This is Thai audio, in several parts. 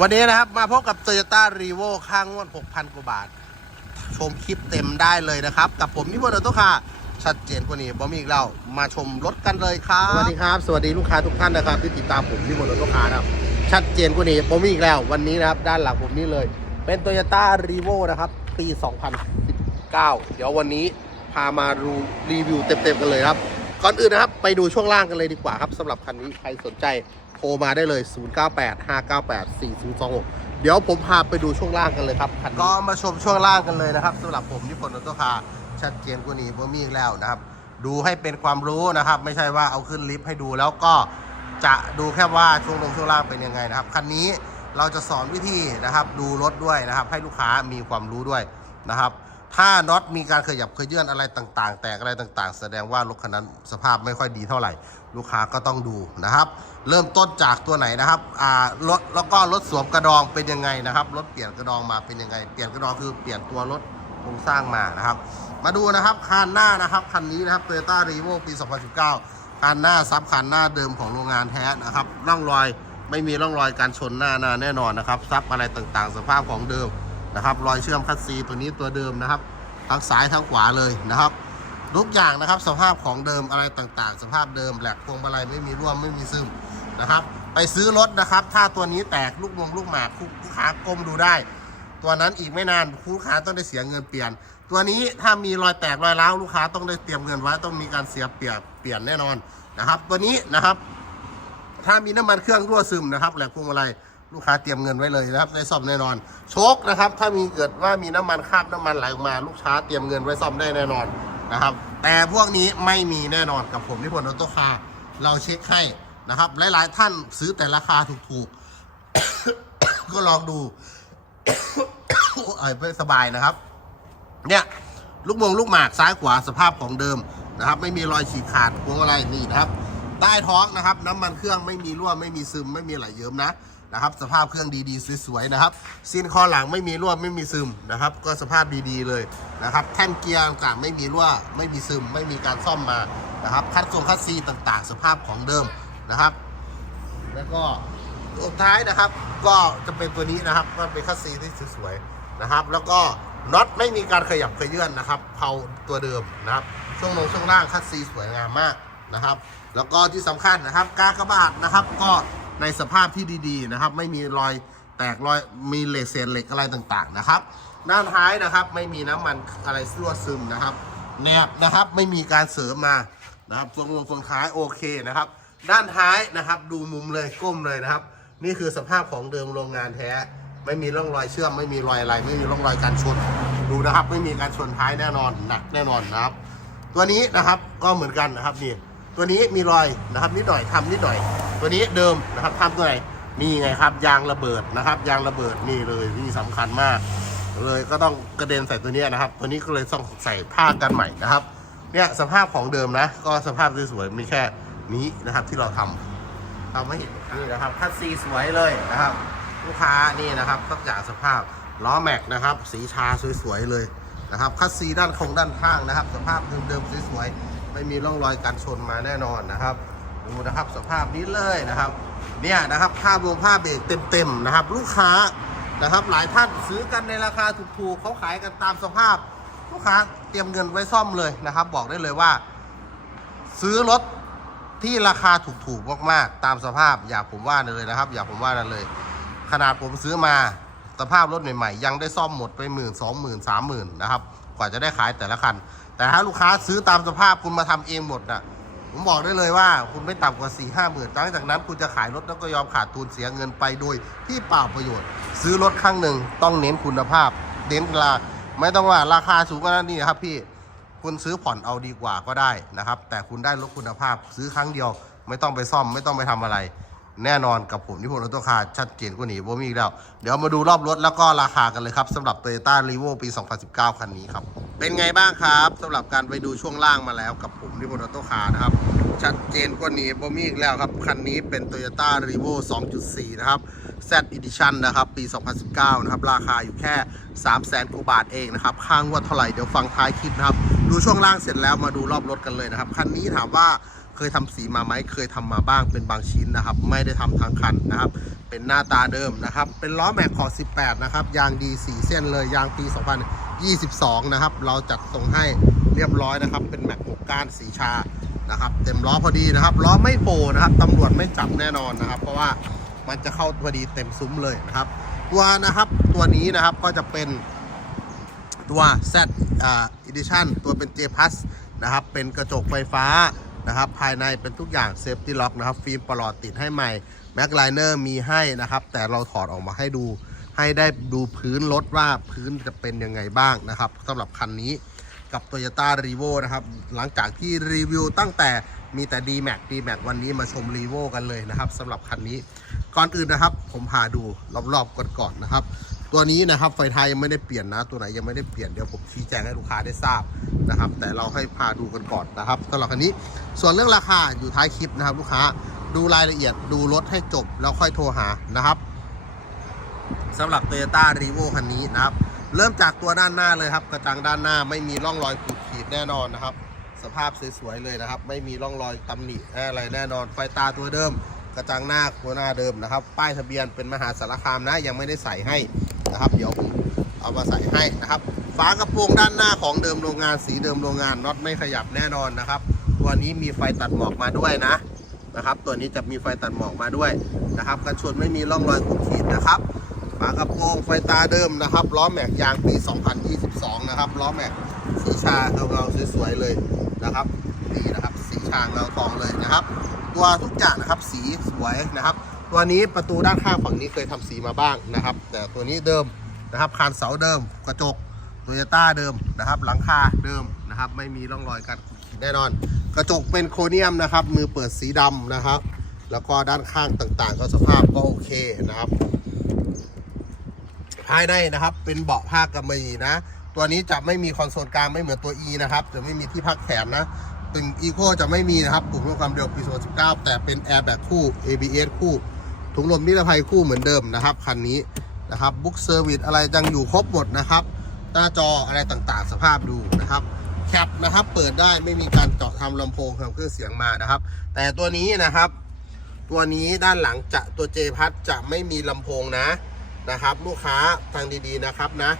วันนี้นะครับมาพบกับ Toyota r e v o ค่างวด 6,000 กว่าบาท ชมคลิปเต็มได้เลยนะครับ กับผมนิพนธ์ออโต้คาชัดเจนกว่านี้บอมีอีกแล้วมาชมรถกันเลยครับ สวัสดีครับ สวัสดีลูกค้าทุกท่านนะครับ ที่ติดตามผมนิพนธ์ออโต้คานะครับชัดเจนกว่านี้บอมีอีกแล้ว วันนี้นะครับด้านหลังผมนี่เลย เป็น Toyota r e v o นะครับปี 2019 เดี๋ยววันนี้พามาดูรีวิวเต็มๆกันเลยครับ ก่อนอื่นนะครับ ไปดูช่วงล่างกันเลยดีกว่าครับสำหรับคันนี้ใครสนใจโทรมาได้เลย 0985984026 เดี๋ยวผมพาไปดูช่วงล่างกันเลยครับคันก็มาชมช่วงล่างกันเลยนะครับสำหรับผมที่ผลรถตัวคาร์ชัดเจนกว่านี้บ่มีอีกแล้วนะครับ ดูให้เป็นความรู้นะครับ ไม่ใช่ว่าเอาขึ้นลิฟต์ให้ดูแล้วก็จะดูแค่ว่าช่วงลงช่วงล่างเป็นยังไงนะครับคันนี้เราจะสอนวิธีนะครับ ดูรถด้วยนะครับ ให้ลูกค้ามีความรู้ด้วยนะครับ ถ้าน็อตมีการขยับเคยื่อนอะไรต่าง ๆ แตกอะไรต่าง ๆ แสดงว่ารถคันนั้นสภาพไม่ค่อยดีเท่าไหร่ ลูกค้าก็ต้องดูนะครับ เริ่มต้นจากตัวไหนนะครับอ่ารถแล้วก็รถสวมกระดองเป็นยังไงนะครับรถเปลี่ยนกระดองมาเป็นยังไง เปลี่ยนกระดองคือเปลี่ยนตัวรถโครงสร้างมานะครับ มาดูนะครับคันหน้านะครับคันนี้นะครับ Toyota r e v o ปี 2019คันหน้าซับคันหน้าเดิมของโรงงานแท้นะครับร่องรอยไม่มีร่องรอยการชนหน้าหน้าแน่นอนนะครับซับอะไรต่างๆ สภาพของเดิม นะครับ รอยเชื่อมคัสซีตัวนี้ตัวเดิมนะครับ ทั้งซ้ายทั้งขวาเลยนะครับทุกอย่างนะครับสภาพของเดิมอะไรต่างๆ สภาพเดิมแหลกพวงมาลัยไม่มีร่วมไม่มีซึมนะครับ ไปซื้อรถนะครับ ถ้าตัวนี้แตกลูกมงลูกหมากลูกค้าก้มดูได้ ตัวนั้นอีกไม่นานลูกค้าต้องได้เสียเงินเปลี่ยน ตัวนี้ถ้ามีรอยแตกรอยร้าวลูกค้าต้องได้เตรียมเงินไว้ต้องมีการเสียเปลี่ยนเปลี่ยนแน่นอนนะครับ ตัวนี้นะครับ ถ้ามีน้ำมันเครื่องรั่วซึมนะครับแหลกพวงมาลัย ลูกค้าเตรียมเงินไว้เลยนะครับได้ซ่อมแน่นอน โชคนะครับ ถ้ามีเกิดว่ามีน้ำมันคาบน้ำมันไหลออกมา ลูกค้าเตรียมเงินไว้ซ่อมได้แน่นอนนะครับ แต่พวกนี้ไม่มีแน่นอนกับผมที่ผลออโต้คาร์เราเช็คให้นะครับ หลายๆท่านซื้อแต่ราคาถูกๆ ก็ลองดูเอ้ยสบายนะครับ เนี่ยลูกมงลูกหมากซ้ายขวาสภาพของเดิมนะครับ ไม่มีรอยฉีกขาดพวงอะไรนี่นะครับ ใต้ท้องนะครับน้ำมันเครื่องไม่มีรั่วไม่มีซึมไม่มีไหลเยิ้มนะนะครับสภาพเครื่องดีๆสวยๆนะครับซีนคอหลังไม่มีรั่วไม่มีซึมนะครับ ก็สภาพดีๆเลยนะครับแท่นเกียร์ต่างๆไม่มีรั่วไม่มีซึม ไม่มีการซ่อมมานะครับคัดทรงคัดซีต่างๆ สภาพของเดิมนะครับ แล้วก็สุดท้ายนะครับ ก็จะเป็นตัวนี้นะครับก็เป็นคัสซีที่สวยๆนะครับ แล้วก็น็อตไม่มีการขยับเขยื่อนนะครับเผาตัวเดิมนะครับช่วงลงช่วงล่างคัสซีสวยงามมากนะครับ แล้วก็ที่สำคัญนะครับกากระบาทนะครับ ก็ในสภาพที่ดีๆนะครับ ไม่มีรอยแตกรอยมีเหล็กเศษเหล็กอะไรต่างๆนะครับ ด้านท้ายนะครับไม่มีน้ำมันอะไรรั่วซึมนะครับแนบนะครับไม่มีการเสริมมานะครับทรงลงทรงท้ายโอเคนะครับ ด้านท้ายนะครับดูมุมเลยก้มเลยนะครับ นี่คือสภาพของเดิมโรงงานแท้ ไม่มีร่องรอยเชื่อมไม่มีรอยอะไร ไม่มีร่องรอยการชนดูนะครับ ไม่มีการชนท้ายแน่นอนหนักแน่นอนนะครับ ตัวนี้นะครับก็เหมือนกันนะครับนี่ ตัวนี้มีรอยนะครับนิดหน่อยทำนิดหน่อย ตัวนี้เดิมนะครับทำตัวไหนนี่ไงครับ ยางระเบิดนะครับ ยางระเบิดนี่เลยนี่สำคัญมาก เลยก็ต้องกระเด็นใส่ตัวนี้นะครับ ตัวนี้ก็เลยต้องใส่ผ้ากันใหม่นะครับ เนี่ยสภาพของเดิมนะ ก็สภาพสวยๆมีแค่นี้นะครับที่เราทำทำให้เห็นนี่นะครับคัสซีสวยเลยนะครับ ลูกค้านี่นะครับต้องจากสภาพล้อแม็กนะครับ สีชาสวยๆเลยนะครับคัสซีด้านคงด้านข้างนะครับ สภาพเดิมๆสวยๆ ไม่มีร่องรอยการชนมาแน่นอนนะครับ ดูนะครับสภาพนี้เลยนะครับ เนี่ยนะครับภาพรวมภาพเบรกเต็มๆนะครับ ลูกค้านะครับ หลายท่านซื้อกันในราคาถูกๆเขาขายกันตามสภาพ ลูกค้าเตรียมเงินไว้ซ่อมเลยนะครับ บอกได้เลยว่า ซื้อรถที่ราคาถูกๆมากๆ ตามสภาพ อย่าผมว่าเลยนะครับ อย่าผมว่านั่นเลย ขนาดผมซื้อมาสภาพรถใหม่ๆ ยังได้ซ่อมหมดไปหมื่นสองหมื่นสามหมื่นนะครับ กว่าจะได้ขายแต่ละคัน แต่ถ้าลูกค้าซื้อตามสภาพคุณมาทำเองหมดอะผมบอกได้เลยว่าคุณไม่ต่ำกว่า4ี่ห้าหมื่นหลังจากนั้นคุณจะขายรถแล้วก็ยอมขาดทุนเสียเงินไปโดยที่เปล่าประโยชน์ ซื้อรถครั้งหนึ่งต้องเน้นคุณภาพเน้นราไม่ต้องว่าราคาสูงขนาดนี้ครับพี่คุณซื้อผ่อนเอาดีกว่าก็ได้นะครับ แต่คุณได้รถคุณภาพซื้อครั้งเดียว ไม่ต้องไปซ่อมไม่ต้องไปทำอะไร แน่นอนกับผมที่ผมรถตัวคาร์ชัดเจนกว่านี้บ่มีอีกแล้ว เดี๋ยวมาดูรอบรถแล้วก็ราคากันเลยครับสำหรับ Toyota r e v o ปี 2019 คันนี้ครับ เป็นไงบ้างครับสำหรับการไปดูช่วงล่างมาแล้วกับผมที่ผมรถตัวคาร์นะครับ ชัดเจนกว่านี้บ่มีอีกแล้วครับ คันนี้เป็น Toyota r e v o 2.4 นะครับ Z Edition นะครับ ปี 2019 นะครับ ราคาอยู่แค่ 3 0 0 0 0 0กว่าบาทเองนะครับค่างวดเท่าไหร่เดี๋ยวฟังท้ายคลิปนะครับ ดูช่วงล่างเสร็จแล้วมาดูรอบรถกันเลยนะครับ คันนี้ถามว่าเคยทำสีมาไหมเคยทำมาบ้างเป็นบางชิ้นนะครับ ไม่ได้ทำทั้งคันนะครับ เป็นหน้าตาเดิมนะครับ เป็นล้อแม็กขอ18 นะครับ ยางดีสีเส้นเลยยางปี 2000 22 นะครับ เราจัดส่งให้เรียบร้อยนะครับ เป็นแม็กหกก้านสีชานะครับ เต็มล้อพอดีนะครับล้อไม่โปนะครับตำรวจไม่จับแน่นอนนะครับ เพราะว่ามันจะเข้าพอดีเต็มซุ้มเลยนะครับ ตัวนะครับตัวนี้นะครับก็จะเป็นตัว Z อ่า Edition ตัวเป็น J Plus นะครับ เป็นกระจกไฟฟ้านะครับ ภายในเป็นทุกอย่าง Safety Lock นะครับ ฟิล์มปลอดติดให้ใหม่ Mac Liner มีให้นะครับ แต่เราถอดออกมาให้ดู ให้ได้ดูพื้นรถว่าพื้นจะเป็นยังไงบ้างนะครับสำหรับคันนี้กับ Toyota r e v o นะครับ หลังจากที่รีวิวตั้งแต่มีแต่ D-Max D-Max วันนี้มาชม r e v o กันเลยนะครับสำหรับคันนี้ก่อนอื่นนะครับ ผมพาดูรอบๆก่อนๆนะครับ ตัวนี้นะครับไฟท้ายยังไม่ได้เปลี่ยนนะ ตัวไหนยังไม่ได้เปลี่ยนเดี๋ยวผมชี้แจงให้ลูกค้าได้ทราบนะครับ แต่เราให้พาดูกันก่อนนะครับสำหรับคันนี้ ส่วนเรื่องราคาอยู่ท้ายคลิปนะครับ ลูกค้าดูรายละเอียดดูรถให้จบแล้วค่อยโทรหานะครับ สำหรับ Toyota r e v o คันนี้นะครับ เริ่มจากตัวด้านหน้าเลยครับ กระจังด้านหน้าไม่มีร่องรอยขูดขีดแน่นอนนะครับ สภาพสวยๆเลยนะครับ ไม่มีร่องรอยตำหนิอะไรแน่นอน ไฟตาตัวเดิม กระจังหน้าตัวหน้าเดิมนะครับ ป้ายทะเบียนเป็นมหาสารคามนะ ยังไม่ได้ใส่ให้นะครับ เดี๋ยวผมเอามาใส่ให้นะครับ ฝากระโปรงด้านหน้าของเดิมโรงงานสีเดิมโรงงานน็อตไม่ขยับแน่นอนนะครับ ตัวนี้มีไฟตัดหมอกมาด้วยนะนะครับ ตัวนี้จะมีไฟตัดหมอกมาด้วยนะครับกันชนไม่มีร่องรอยขูดขีดนะครับ ฝากระโปรงไฟตาเดิมนะครับล้อแม็กยางปี 2022 นะครับล้อแม็กสีชาเงาๆสวยๆเลยนะครับนี่นะครับสีชาเงาทองเลยนะครับ ตัวทุกอย่างนะครับสีสวยนะครับ ตัวนี้ประตูด้านข้างฝั่งนี้เคยทำสีมาบ้างนะครับ แต่ตัวนี้เดิมนะครับคานเสาเดิมกระจกโตโยต้าเดิมนะครับ หลังคาเดิมนะครับ ไม่มีร่องรอยการขูดขีดแน่นอน กระจกเป็นโครเนียมนะครับ มือเปิดสีดำนะครับ แล้วก็ด้านข้างต่างๆ ก็สภาพก็โอเคนะครับ ภายในนะครับ เป็นเบาะผ้ากำมะหยี่นะ ตัวนี้จะไม่มีคอนโซลกลางไม่เหมือนตัว E นะครับ จะไม่มีที่พักแขนนะตึง e ีโคจะไม่มีนะครับปุ่มลดความเร็วปี 2019 แต่เป็นแอร์แบ็คู่ ABS คู่ ถุงลมนิรภัยคู่เหมือนเดิมนะครับคันนี้นะครับบุ๊กเซอร์วิสอะไรยังอยู่ครบหมดนะครับ หน้าจออะไรต่างๆ สภาพดูนะครับแคปนะครับ เปิดได้ไม่มีการเจาะทำลำโพงทำเครื่องเสียงมานะครับ แต่ตัวนี้นะครับ ตัวนี้ด้านหลังจะตัว J พัดจะไม่มีลำโพงนะ นะครับ ลูกค้าฟังดีๆนะครับนะ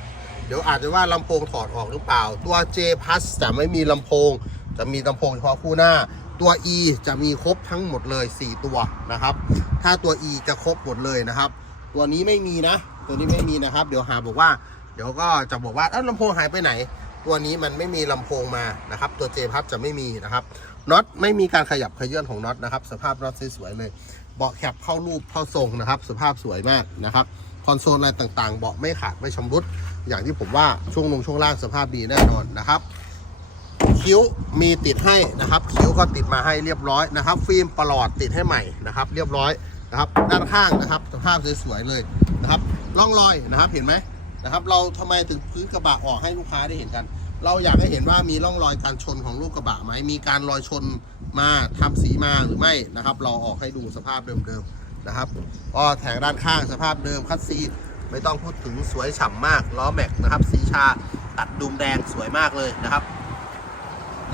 เดี๋ยวอาจจะว่าลำโพงถอดออกหรือเปล่า ตัว J Plus จะไม่มีลำโพง จะมีลำโพงเฉพาะคู่หน้า ตัว E จะมีครบทั้งหมดเลย 4 ตัวนะครับ ถ้าตัว E จะครบหมดเลยนะครับ ตัวนี้ไม่มีนะ ตัวนี้ไม่มีนะครับ เดี๋ยวหาบอกว่า เดี๋ยวก็จะบอกว่าเอ้าลำโพงหายไปไหน ตัวนี้มันไม่มีลำโพงมานะครับ ตัว J Plus จะไม่มีนะครับน็อตไม่มีการขยับขยื่นของน็อตนะครับ สภาพน็อตสวยๆเลยเบาะแคปเข้ารูปเข้าทรงนะครับ สภาพสวยมากนะครับ คอนโซลอะไรต่างๆ เบาะไม่ขาดไม่ชำรุด อย่างที่ผมว่าช่วงลงช่วงล่างสภาพดีแน่นอนนะครับ คิ้วมีติดให้นะครับ คิ้วก็ติดมาให้เรียบร้อยนะครับ ฟิล์มประหลอดติดให้ใหม่นะครับ เรียบร้อยนะครับ ด้านข้างนะครับสภาพสวยๆเลยนะครับร่องรอยนะครับเห็นไหมนะครับ เราทำไมถึงพื้นกระบะออกให้ลูกค้าได้เห็นกัน เราอยากให้เห็นว่ามีร่องรอยการชนของลูกกระบะไหมมีการรอยชนมาทำสีมาหรือไม่นะครับ เราออกให้ดูสภาพเดิมๆ นะครับก็แถงด้านข้างสภาพเดิมคัดซีไม่ต้องพูดถึงสวยฉ่ำมากล้อแม็กนะครับสีชาตัดดุมแดงสวยมากเลยนะครับ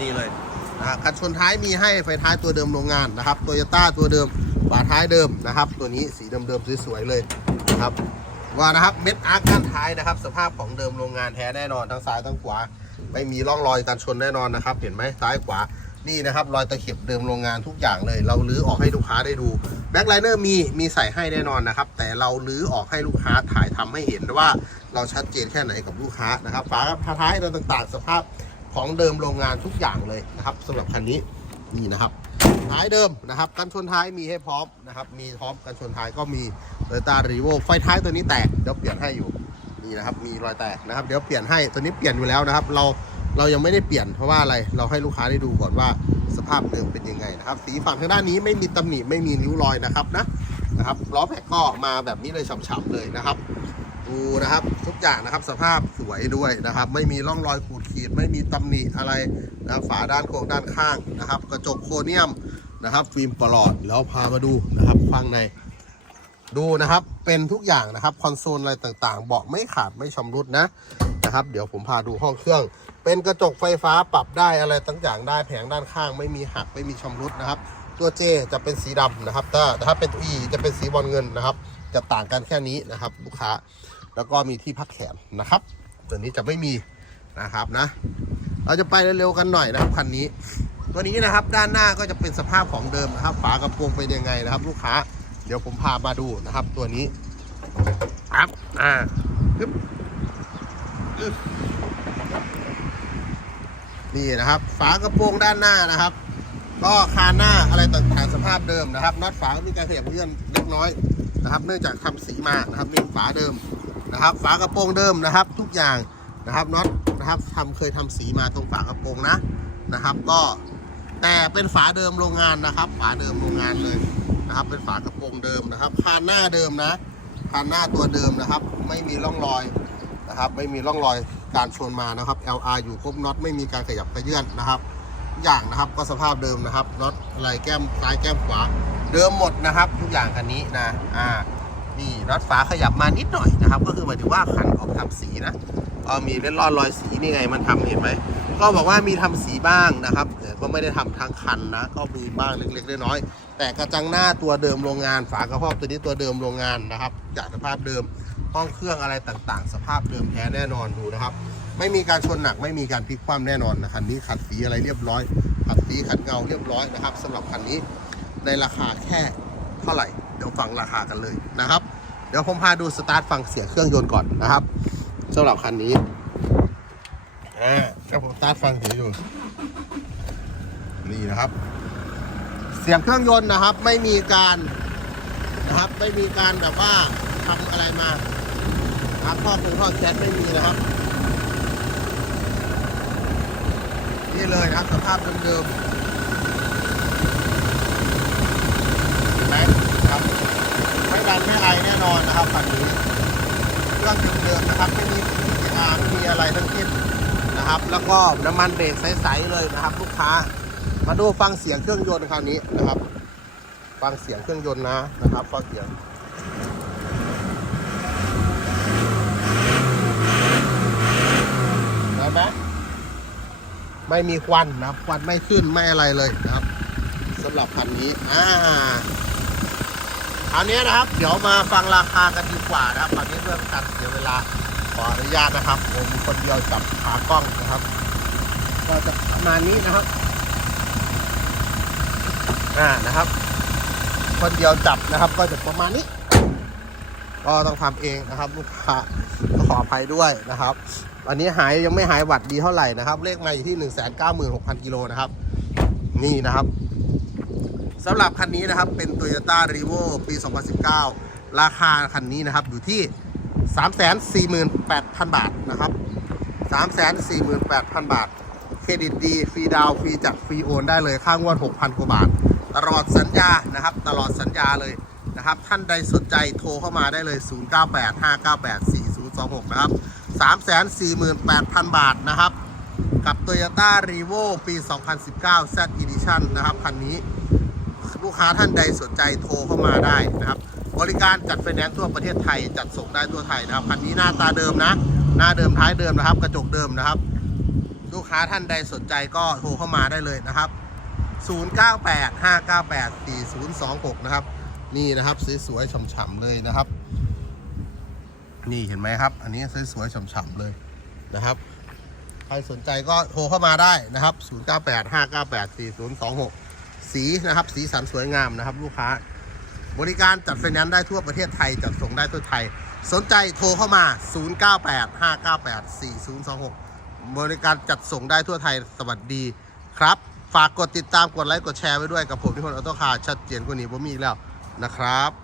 นี่เลยนะฮะกันชนท้ายมีให้ไฟท้ายตัวเดิมโรงงานนะครับโตโยต้าตัวเดิมฝาท้ายเดิมนะครับ ตัวนี้สีเดิมๆสวยๆเลยนะครับว่านะครับเม็ดอาร์คด้านท้ายนะครับ สภาพของเดิมโรงงานแท้แน่นอนทั้งซ้ายทั้งขวา ไม่มีร่องรอยการชนแน่นอนนะครับ เห็นไหมซ้ายขวา นี่นะครับรอยตะเข็บเดิมโรงงานทุกอย่างเลย เราลื้อออกให้ลูกค้าได้ดูแบ็คไลเนอร์มีมีใส่ให้แน่นอนนะครับ แต่เราลื้อออกให้ลูกค้าถ่ายทำให้เห็นว่าเราชัดเจนแค่ไหนกับลูกค้านะครับฝาท้ายต่างๆ สภาพของเดิมโรงงานทุกอย่างเลยนะครับสำหรับคันนี้นี่นะครับท้ายเดิมนะครับ กันชนท้ายมีให้พร้อมนะครับ มีพร้อมกันชนท้ายก็มีโตโยต้ารีโวไฟท้ายตัวนี้แตกเดี๋ยวเปลี่ยนให้อยู่นี่นะครับ มีรอยแตกนะครับ เดี๋ยวเปลี่ยนให้ตัวนี้เปลี่ยนอยู่แล้วนะครับ เรา เรายังไม่ได้เปลี่ยนเพราะว่าอะไรเราให้ลูกค้าได้ดูก่อนว่าสภาพเดิมเป็นยังไงนะครับ สีฝั่งทางด้านนี้ไม่มีตำหนิไม่มีริ้วรอยนะครับนะนะครับล้อแพ็กก็มาแบบนี้เลยฉ่ำๆเลยนะครับ ดูนะครับทุกอย่างนะครับสภาพสวยด้วยนะครับ ไม่มีร่องรอยขูดขีด ไม่มีตำหนิอะไรนะฝาด้านโค้งด้านข้างนะครับ กระจกโครเนียมนะครับ ฟิล์มปลอดแล้วพามาดูนะครับข้างใน ดูนะครับเป็นทุกอย่างนะครับคอนโซลอะไรต่างๆ เบาะไม่ขาดไม่ชำรุดนะ นะครับ เดี๋ยวผมพาดูห้องเครื่อง เป็นกระจกไฟฟ้าปรับได้อะไรต่างอย่างได้แผงด้านข้าง ไม่มีหักไม่มีชำรุดนะครับ ตัวเจจะเป็นสีดำนะครับถ้าถ้าเป็นตัวอีจะเป็นสีบอลเงินนะครับ จะต่างกันแค่นี้นะครับ ลูกค้า แล้วก็มีที่พักแขนนะครับ ตัวนี้จะไม่มีนะครับนะ เราจะไปเร็วๆกันหน่อยนะครับคันนี้ ตัวนี้นะครับด้านหน้าก็จะเป็นสภาพของเดิมนะครับ ฝากระโปรงเป็นยังไงนะครับ ลูกค้า เดี๋ยวผมพามาดูนะครับ ตัวนี้ครับอ่าปึ๊บ นี่นะครับ ฝากระโปรงด้านหน้านะครับ ก็คานหน้าอะไรต่างๆสภาพเดิมนะครับน็อตฝามีการขยับเลื่อนเล็กน้อยนะครับ เนื่องจากทำสีมานะครับนี่ฝาเดิมนะครับ ฝากระโปรงเดิมนะครับ ทุกอย่างนะครับน็อตนะครับทำเคยทำสีมาตรงฝากระโปรงนะนะครับ ก็แต่เป็นฝาเดิมโรงงานนะครับ ฝาเดิมโรงงานเลยนะครับ เป็นฝากระโปรงเดิมนะครับคานหน้าเดิมนะคานหน้าตัวเดิมนะครับ ไม่มีร่องรอย นะครับ ไม่มีร่องรอยการชนมานะครับ LR อยู่ครบน็อตไม่มีการขยับขยื่นนะครับทุกอย่างนะครับก็สภาพเดิมนะครับน็อตอะไรแก้มซ้ายแก้มขวา เดิมหมดนะครับ ทุกอย่างคันนี้นะอ่านี่น็อตฝาขยับมานิดหน่อยนะครับ ก็คือหมายถึงว่าขันออกทำสีนะก็มีเล่นรอนรอยสีนี่ไงมันทำเห็นไหมก็บอกว่ามีทำสีบ้างนะครับแต่ก็ไม่ได้ทำทั้งคันนะ ก็มีบ้างเล็กๆน้อยๆแต่กระจังหน้าตัวเดิมโรงงาน ฝากระพาะตัวนี้ตัวเดิมโรงงานนะครับจากสภาพเดิม ห้องเครื่องอะไรต่างๆ สภาพเดิมแท้แน่นอนดูนะครับ ไม่มีการชนหนักไม่มีการพลิกคว่ำแน่นอนนะคันนี้ขัดสีอะไรเรียบร้อย ขัดสีขัดเงาเรียบร้อยนะครับสำหรับคันนี้ในราคาแค่เท่าไหร่ เดี๋ยวฟังราคากันเลยนะครับ เดี๋ยวผมพาดูสตาร์ทฟังเสียงเครื่องยนต์ก่อนนะครับสำหรับคันนี้อ่าเดี๋ยวผมสตาร์ทฟังเสียงอยู่นี่นะครับ เสียงเครื่องยนต์นะครับไม่มีการนะครับไม่มีการแบบว่าทำอะไรมา ครับท่อคงท่อแก๊สไม่มีนะครับ นี่เลยนะครับสภาพเดิมๆเห็นไหมครับไม่ดันไม่ไรแน่นอนนะครับคันนี้เครื่องเดิมๆนะครับไม่มี CTR ไม่มีอะไรทั้งสิ้นนะครับ แล้วก็น้ำมันเบรกใสๆเลยนะครับ ลูกค้า มาดูฟังเสียงเครื่องยนต์คราวนี้นะครับ ฟังเสียงเครื่องยนต์นะนะครับฟังเสียง ไหมไม่มีควันนะครับควันไม่ขึ้นไม่อะไรเลยนะครับสำหรับคันนี้อ่าอันนี้นะครับ เดี๋ยวมาฟังราคากันดีกว่านะครับคันนี้เรื่องการเสียเวลาขออนุญาตนะครับ ผมคนเดียวจับขากล้องนะครับ ก็จะประมาณนี้นะครับอ่านะครับ คนเดียวจับนะครับ ก็จะประมาณนี้ ก็ต้องทำเองนะครับ ลูกค้าก็ขออภัยด้วยนะครับอันนี้หายยังไม่หายหวัดดีเท่าไหร่นะครับ เลขมาอยู่ที่ 1 9 6 0 0 0กิโลนะครับ นี่นะครับสำหรับคันนี้นะครับเป็น Toyota r e v o ปี 2019 ราคาคันนี้นะครับอยู่ที่ 348,000 บาทนะครับ 348,000 บาท เครดิตดีฟรีดาวฟรีจัดฟรีโอนได้เลยค่างวด 6,000 กว่าบาท ตลอดสัญญานะครับ ตลอดสัญญาเลย นะครับ ท่านใดสนใจโทรเข้ามาได้เลย 0985984026 นะครับ 348,000 บาทนะครับ กับ Toyota r e v o ปี 2019 Z Edition นะครับ คันนี้ลูกค้าท่านใดสนใจโทรเข้ามาได้นะครับ บริการจัดไฟแนนซ์ทั่วประเทศไทย จัดส่งได้ทั่วไทยนะครับ คันนี้หน้าตาเดิมนะ หน้าเดิมท้ายเดิมนะครับ กระจกเดิมนะครับ ลูกค้าท่านใดสนใจก็โทรเข้ามาได้เลยนะครับ 0985984026 นะครับ นี่นะครับสวยๆฉ่ำๆเลยนะครับ นี่เห็นไหมครับ อันนี้สวยๆฉ่ำๆเลยนะครับ ใครสนใจก็โทรเข้ามาได้นะครับ 0985984026 สีนะครับ สีสันสวยงามนะครับ ลูกค้า บริการจัดไฟแนนซ์ได้ทั่วประเทศไทย จัดส่งได้ทั่วไทย สนใจโทรเข้ามา 0985984026 บริการจัดส่งได้ทั่วไทย สวัสดีครับ ฝากกดติดตามกดไลค์กดแชร์ไว้ด้วยกับผมที่คนออโต้คาร์ชัดเจนกว่านี้ผมมีอีกแล้ว นะครับ